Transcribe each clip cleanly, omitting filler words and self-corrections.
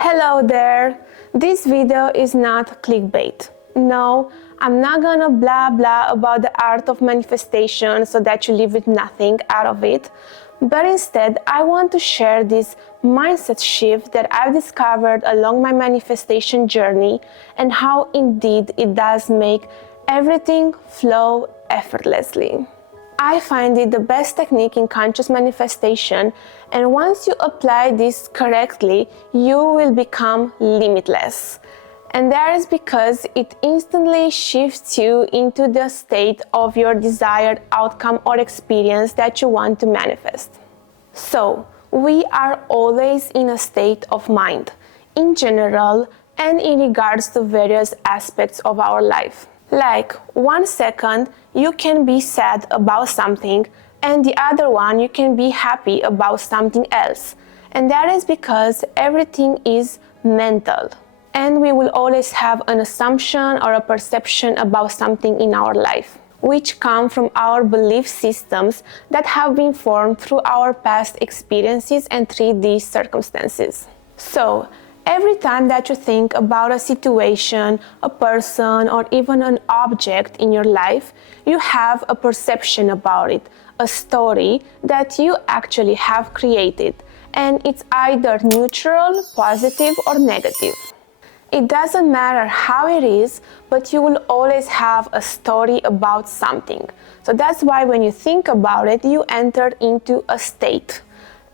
Hello there! This video is not clickbait. No, I'm not gonna blah blah about the art of manifestation so that you leave with nothing out of it, but instead I want to share this mindset shift that I've discovered along my manifestation journey and how indeed it does make everything flow effortlessly. I find it the best technique in conscious manifestation, and once you apply this correctly, you will become limitless. And that is because it instantly shifts you into the state of your desired outcome or experience that you want to manifest. So, we are always in a state of mind, in general and in regards to various aspects of our life. Like 1 second you can be sad about something, and the other one you can be happy about something else. And that is because everything is mental. And we will always have an assumption or a perception about something in our life, which come from our belief systems that have been formed through our past experiences and 3D circumstances. So, every time that you think about a situation, a person, or even an object in your life, you have a perception about it, a story that you actually have created, and it's either neutral, positive, or negative. It doesn't matter how it is, but you will always have a story about something. So that's why when you think about it, you enter into a state.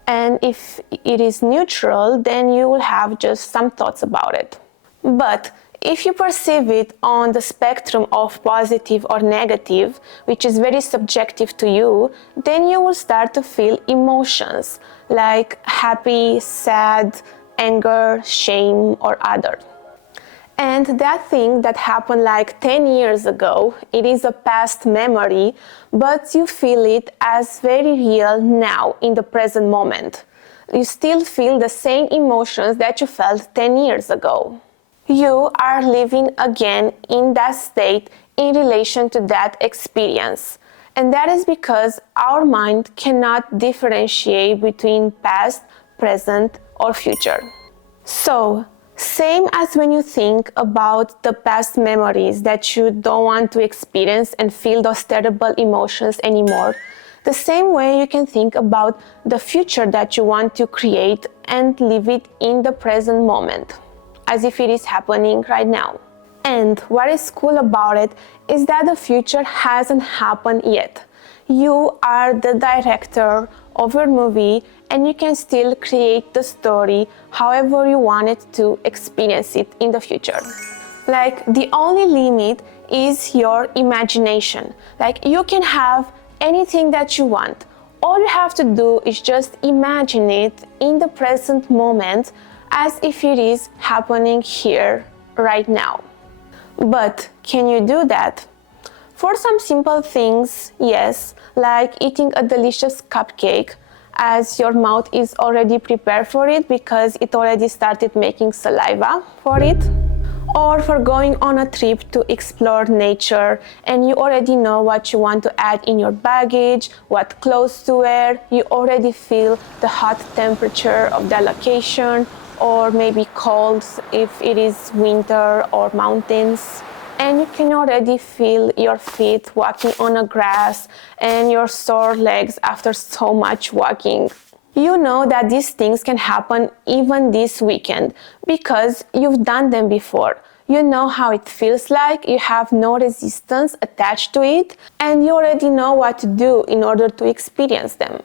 And if it is neutral, then you will have just some thoughts about it. But if you perceive it on the spectrum of positive or negative, which is very subjective to you, then you will start to feel emotions like happy, sad, anger, shame, or other. And that thing that happened like 10 years ago, it is a past memory, but you feel it as very real now in the present moment. You still feel the same emotions that you felt 10 years ago. You are living again in that state in relation to that experience. And that is because our mind cannot differentiate between past, present, or future. So, same as when you think about the past memories that you don't want to experience and feel those terrible emotions anymore, the same way you can think about the future that you want to create and live it in the present moment, as if it is happening right now. And what is cool about it is that the future hasn't happened yet. You are the director of your movie, and you can still create the story however you want it to experience it in the future. Like, the only limit is your imagination. Like, you can have anything that you want. All you have to do is just imagine it in the present moment as if it is happening here right now. But can you do that? For some simple things, yes, like eating a delicious cupcake, as your mouth is already prepared for it because it already started making saliva for it. Or for going on a trip to explore nature and you already know what you want to add in your baggage, what clothes to wear, you already feel the hot temperature of that location, or maybe cold if it is winter or mountains. And you can already feel your feet walking on a grass and your sore legs after so much walking. You know that these things can happen even this weekend because you've done them before. You know how it feels like, you have no resistance attached to it, and you already know what to do in order to experience them.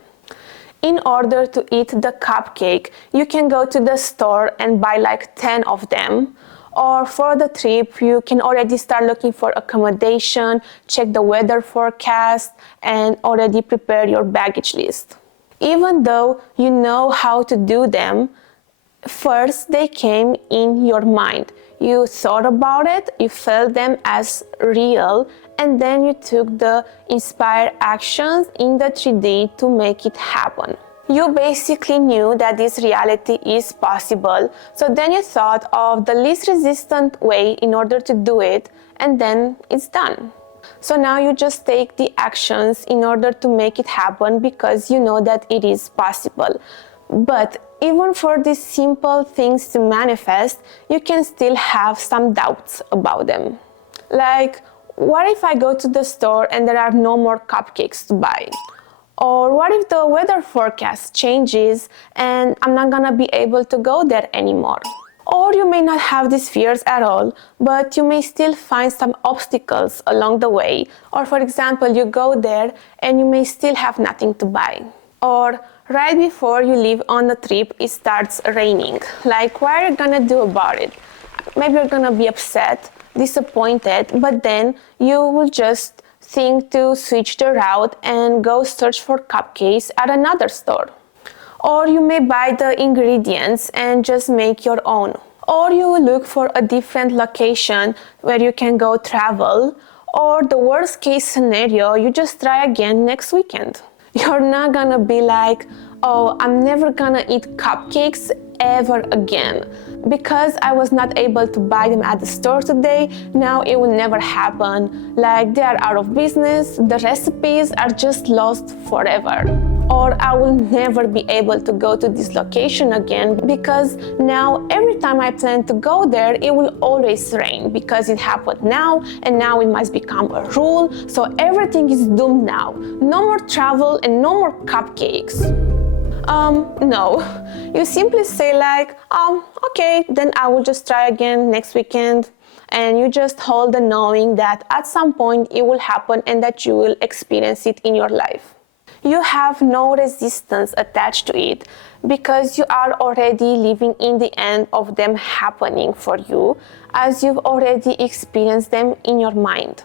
In order to eat the cupcake, you can go to the store and buy like 10 of them. Or for the trip, you can already start looking for accommodation, check the weather forecast, and already prepare your baggage list. Even though you know how to do them, first they came in your mind. You thought about it, you felt them as real, and then you took the inspired actions in the 3D to make it happen. You basically knew that this reality is possible, so then you thought of the least resistant way in order to do it, and then it's done. So now you just take the actions in order to make it happen because you know that it is possible. But even for these simple things to manifest, you can still have some doubts about them. Like, what if I go to the store and there are no more cupcakes to buy? Or what if the weather forecast changes and I'm not gonna be able to go there anymore? Or you may not have these fears at all, but you may still find some obstacles along the way. Or for example, you go there and you may still have nothing to buy. Or right before you leave on the trip, it starts raining. Like, what are you gonna do about it? Maybe you're gonna be upset, disappointed, but then you will just think to switch the route and go search for cupcakes at another store. Or you may buy the ingredients and just make your own. Or you will look for a different location where you can go travel. Or the worst case scenario, you just try again next weekend. You're not gonna be like, oh, I'm never gonna eat cupcakes ever again. Because I was not able to buy them at the store today, now it will never happen. Like, they are out of business, the recipes are just lost forever. Or I will never be able to go to this location again because now every time I plan to go there, it will always rain because it happened now and now it must become a rule. So everything is doomed now. No more travel and no more cupcakes. No. You simply say like, okay, then I will just try again next weekend. And you just hold the knowing that at some point it will happen and that you will experience it in your life. You have no resistance attached to it because you are already living in the end of them happening for you as you've already experienced them in your mind.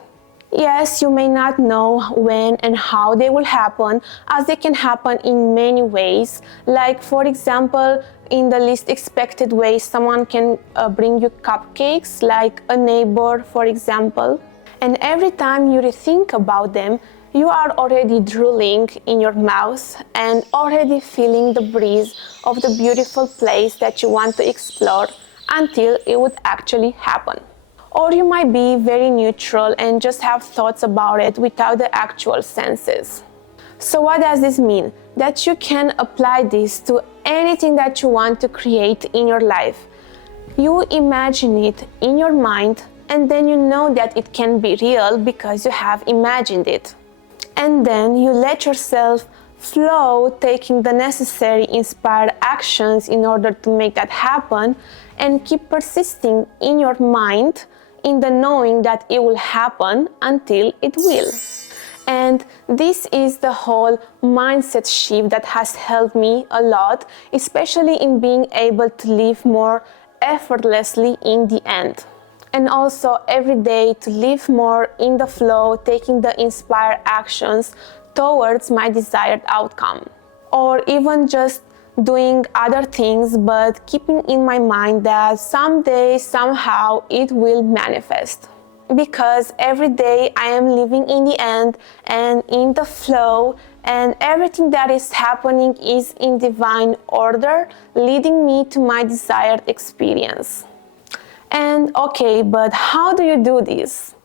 Yes, you may not know when and how they will happen, as they can happen in many ways. Like, for example, in the least expected way, someone can bring you cupcakes, like a neighbor, for example. And every time you rethink about them, you are already drooling in your mouth and already feeling the breeze of the beautiful place that you want to explore until it would actually happen. Or you might be very neutral and just have thoughts about it without the actual senses. So what does this mean? That you can apply this to anything that you want to create in your life. You imagine it in your mind and then you know that it can be real because you have imagined it. And then you let yourself flow, taking the necessary inspired actions in order to make that happen, and keep persisting in your mind in the knowing that it will happen until it will. And this is the whole mindset shift that has helped me a lot, especially in being able to live more effortlessly in the end. And also every day to live more in the flow, taking the inspired actions towards my desired outcome. Or even just doing other things, but keeping in my mind that someday, somehow, it will manifest. Because every day I am living in the end and in the flow, and everything that is happening is in divine order, leading me to my desired experience. And okay, but how do you do this?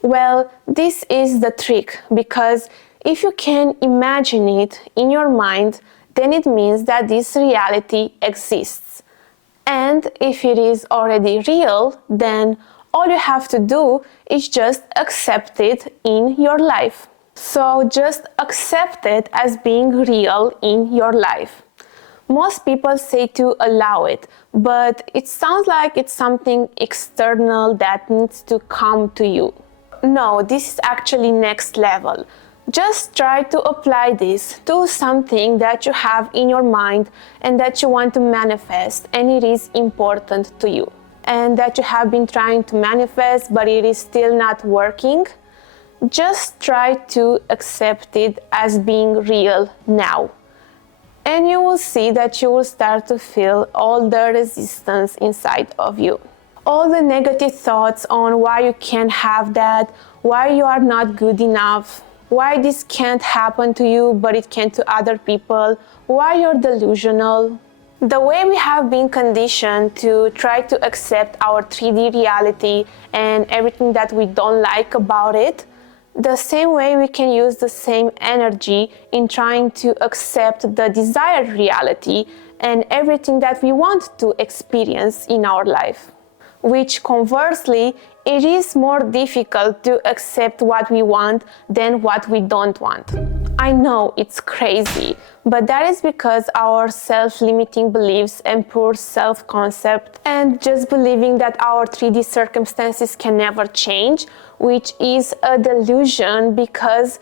Well, this is the trick, because if you can imagine it in your mind, then it means that this reality exists. And if it is already real, then all you have to do is just accept it in your life. So just accept it as being real in your life. Most people say to allow it, but it sounds like it's something external that needs to come to you. No, this is actually next level. Just try to apply this to something that you have in your mind and that you want to manifest, and it is important to you. And that you have been trying to manifest, but it is still not working. Just try to accept it as being real now. And you will see that you will start to feel all the resistance inside of you. All the negative thoughts on why you can't have that, why you are not good enough, why this can't happen to you but it can to other people, why you're delusional. The way we have been conditioned to try to accept our 3D reality and everything that we don't like about it, the same way we can use the same energy in trying to accept the desired reality and everything that we want to experience in our life. Which conversely, it is more difficult to accept what we want than what we don't want. I know it's crazy, but that is because our self-limiting beliefs and poor self-concept and just believing that our 3D circumstances can never change, which is a delusion because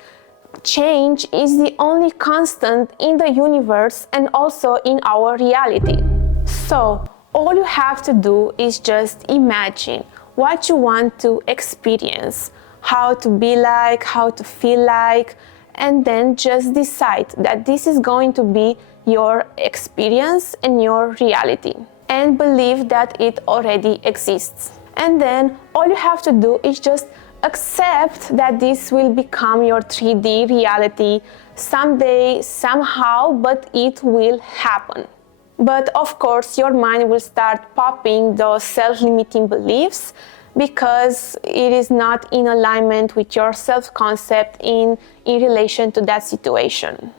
change is the only constant in the universe and also in our reality. So, all you have to do is just imagine what you want to experience, how to be like, how to feel like, and then just decide that this is going to be your experience and your reality, and believe that it already exists. And then all you have to do is just accept that this will become your 3D reality someday, somehow, but it will happen. But of course, your mind will start popping those self-limiting beliefs because it is not in alignment with your self-concept in relation to that situation.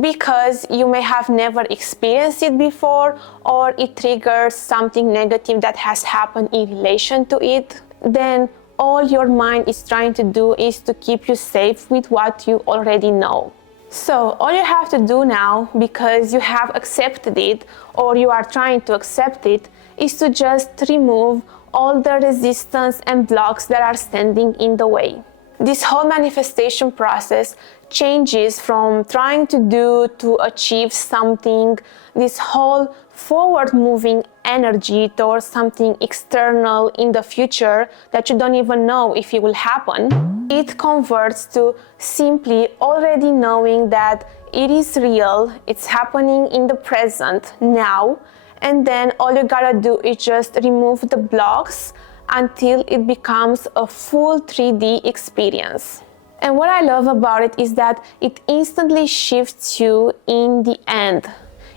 Because you may have never experienced it before, or it triggers something negative that has happened in relation to it, then all your mind is trying to do is to keep you safe with what you already know. So all you have to do now, because you have accepted it or you are trying to accept it, is to just remove all the resistance and blocks that are standing in the way. This whole manifestation process changes from trying to do to achieve something, this whole forward-moving energy towards something external in the future that you don't even know if it will happen. It converts to simply already knowing that it is real, it's happening in the present now, and then all you gotta do is just remove the blocks until it becomes a full 3D experience. And what I love about it is that it instantly shifts you in the end.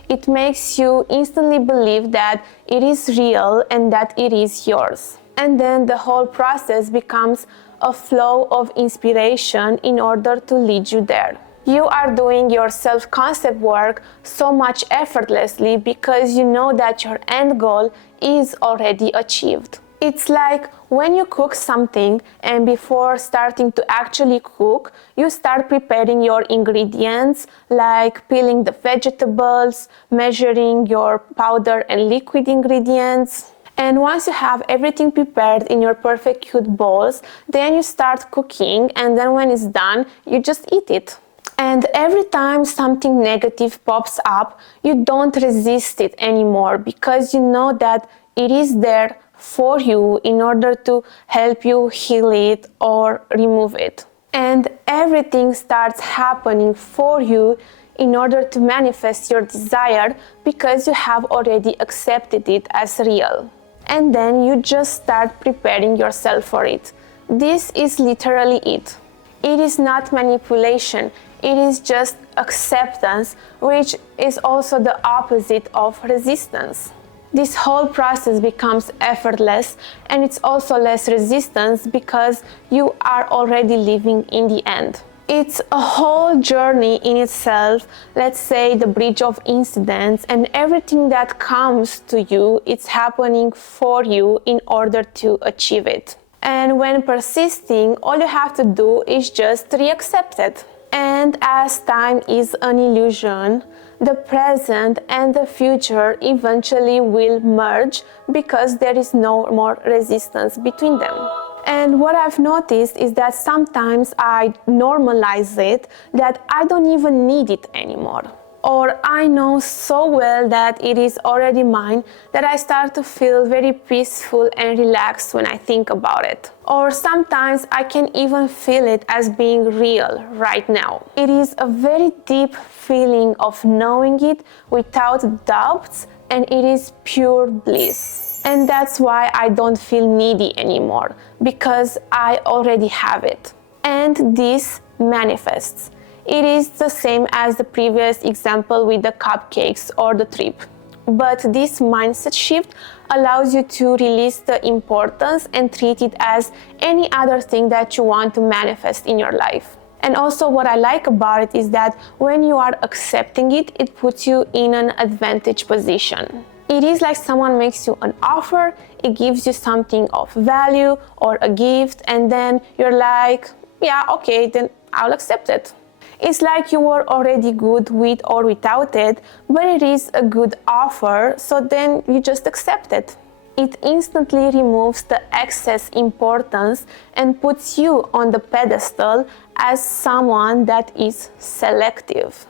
It makes you instantly believe that it is real and that it is yours. And then the whole process becomes a flow of inspiration in order to lead you there. You are doing your self-concept work so much effortlessly because you know that your end goal is already achieved. It's like when you cook something and before starting to actually cook, you start preparing your ingredients, like peeling the vegetables, measuring your powder and liquid ingredients. And once you have everything prepared in your perfect cute bowls, then you start cooking, and then when it's done, you just eat it. And every time something negative pops up, you don't resist it anymore because you know that it is there for you in order to help you heal it or remove it. And everything starts happening for you in order to manifest your desire because you have already accepted it as real. And then you just start preparing yourself for it. This is literally it. It is not manipulation, it is just acceptance, which is also the opposite of resistance. This whole process becomes effortless, and it's also less resistance because you are already living in the end. It's a whole journey in itself, let's say the bridge of incidents, and everything that comes to you, it's happening for you in order to achieve it. And when persisting, all you have to do is just re-accept it. And as time is an illusion, the present and the future eventually will merge because there is no more resistance between them. And what I've noticed is that sometimes I normalize it, that I don't even need it anymore. Or I know so well that it is already mine that I start to feel very peaceful and relaxed when I think about it. Or sometimes I can even feel it as being real right now. It is a very deep feeling of knowing it without doubts, and it is pure bliss. And that's why I don't feel needy anymore, because I already have it. And this manifests. It is the same as the previous example with the cupcakes or the trip. But this mindset shift allows you to release the importance and treat it as any other thing that you want to manifest in your life. And also what I like about it is that when you are accepting it, it puts you in an advantage position. It is like someone makes you an offer, it gives you something of value or a gift, and then you're like, yeah, okay, then I'll accept it. It's like you were already good with or without it, but it is a good offer, so then you just accept it. It instantly removes the excess importance and puts you on the pedestal as someone that is selective.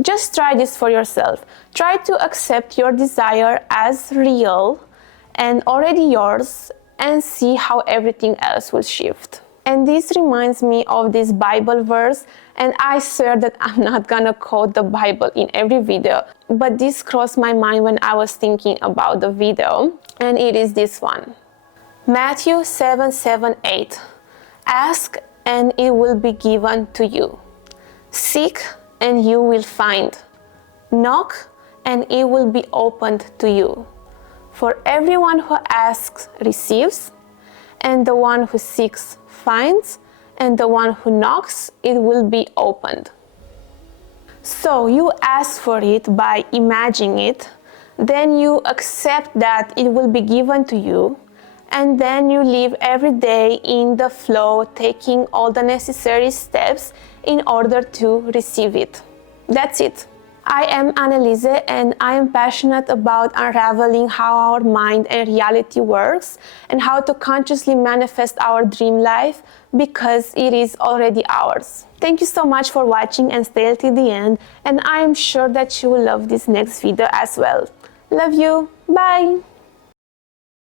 Just try this for yourself. Try to accept your desire as real and already yours, and see how everything else will shift. And this reminds me of this Bible verse, and I swear that I'm not gonna quote the Bible in every video, but this crossed my mind when I was thinking about the video, and it is this one. Matthew 7:7-8. Ask and it will be given to you. Seek and you will find. Knock and it will be opened to you. For everyone who asks receives, and the one who seeks finds, and the one who knocks, it will be opened. So you ask for it by imagining it, then you accept that it will be given to you, and then you live every day in the flow, taking all the necessary steps in order to receive it. That's it. I am Anneliese, and I am passionate about unraveling how our mind and reality works and how to consciously manifest our dream life, because it is already ours. Thank you so much for watching and stay till the end, and I am sure that you will love this next video as well. Love you. Bye.